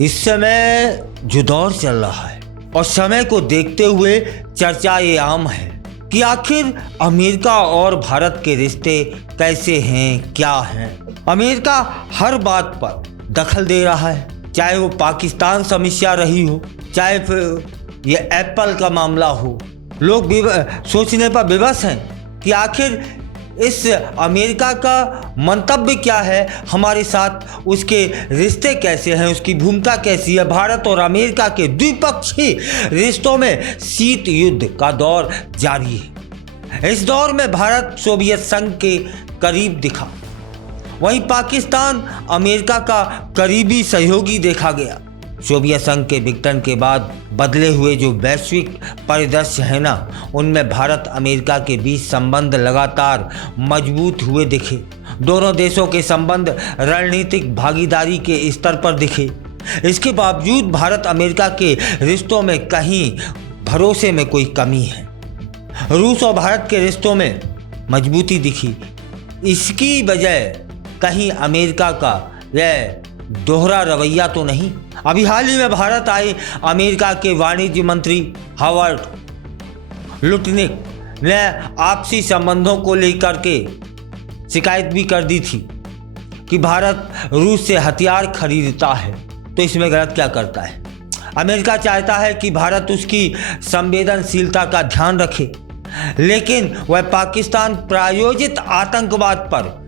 इस समय जो दौर चल रहा है और समय को देखते हुए चर्चा ये आम है कि आखिर अमेरिका और भारत के रिश्ते कैसे हैं, क्या हैं। अमेरिका हर बात पर दखल दे रहा है, चाहे वो पाकिस्तान समस्या रही हो, चाहे फिर ये एप्पल का मामला हो। लोग सोचने पर विवश हैं कि आखिर इस अमेरिका का मंतव्य क्या है हमारे साथ, उसके रिश्ते कैसे हैं, उसकी भूमिका कैसी है। भारत और अमेरिका के द्विपक्षीय रिश्तों में शीत युद्ध का दौर जारी है। इस दौर में भारत सोवियत संघ के करीब दिखा, वहीं पाकिस्तान अमेरिका का करीबी सहयोगी देखा गया। सोवियत संघ के विघटन के बाद बदले हुए जो वैश्विक परिदृश्य है ना, उनमें भारत अमेरिका के बीच संबंध लगातार मजबूत हुए दिखे। दोनों देशों के संबंध रणनीतिक भागीदारी के स्तर पर दिखे। इसके बावजूद भारत अमेरिका के रिश्तों में कहीं भरोसे में कोई कमी है। रूस और भारत के रिश्तों में मजबूती दिखी। इसकी वजह कहीं अमेरिका का यह दोहरा रवैया तो नहीं। अभी हाल ही में भारत आए अमेरिका के वाणिज्य मंत्री हावर्ड लुटनिक ने आपसी संबंधों को लेकर के शिकायत भी कर दी थी कि भारत रूस से हथियार खरीदता है, तो इसमें गलत क्या करता है। अमेरिका चाहता है कि भारत उसकी संवेदनशीलता का ध्यान रखे, लेकिन वह पाकिस्तान प्रायोजित आतंकवाद पर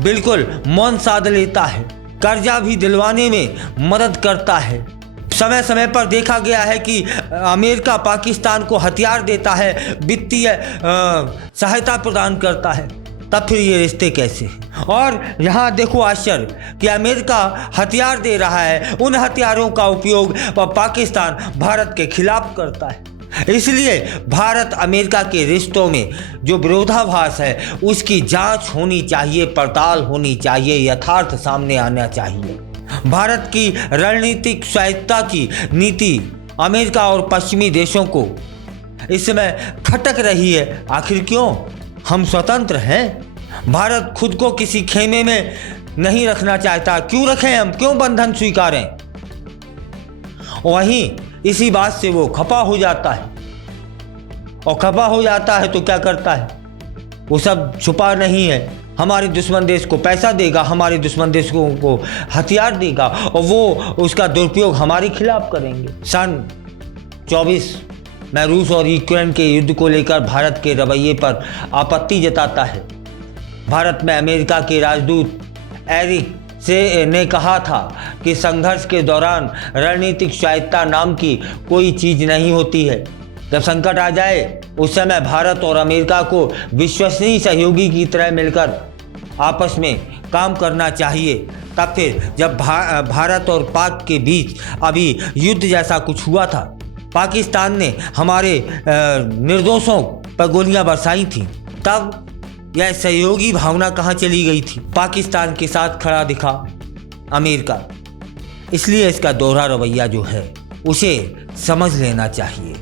बिल्कुल मौन साध लेता है, कर्जा भी दिलवाने में मदद करता है। समय समय पर देखा गया है कि अमेरिका पाकिस्तान को हथियार देता है, वित्तीय सहायता प्रदान करता है, तब फिर ये रिश्ते कैसे हैं। और यहाँ देखो आश्चर्य कि अमेरिका हथियार दे रहा है, उन हथियारों का उपयोग पाकिस्तान भारत के खिलाफ करता है। इसलिए भारत अमेरिका के रिश्तों में जो विरोधाभास है उसकी जांच होनी चाहिए, पड़ताल होनी चाहिए, यथार्थ सामने आना चाहिए। भारत की रणनीतिक स्वायत्तता की नीति अमेरिका और पश्चिमी देशों को इस समय खटक रही है। आखिर क्यों? हम स्वतंत्र हैं। भारत खुद को किसी खेमे में नहीं रखना चाहता। क्यों रखें हम, क्यों बंधन स्वीकारें? वहीं इसी बात से वो खफा हो जाता है, और खफा हो जाता है तो क्या करता है, वो सब छुपा नहीं है। हमारे दुश्मन देश को पैसा देगा, हमारे दुश्मन देशों को हथियार देगा, और वो उसका दुरुपयोग हमारे खिलाफ करेंगे। सन 24 में रूस और यूक्रेन के युद्ध को लेकर भारत के रवैये पर आपत्ति जताता है। भारत में अमेरिका के राजदूत एरिक ने कहा था कि संघर्ष के दौरान रणनीतिक स्वायत्तता नाम की कोई चीज नहीं होती है। जब संकट आ जाए उस समय भारत और अमेरिका को विश्वसनीय सहयोगी की तरह मिलकर आपस में काम करना चाहिए। तब फिर जब भारत और पाक के बीच अभी युद्ध जैसा कुछ हुआ था, पाकिस्तान ने हमारे निर्दोषों पर गोलियां बरसाई थी, तब यह सहयोगी भावना कहाँ चली गई थी? पाकिस्तान के साथ खड़ा दिखा अमेरिका। इसलिए इसका दोहरा रवैया जो है उसे समझ लेना चाहिए।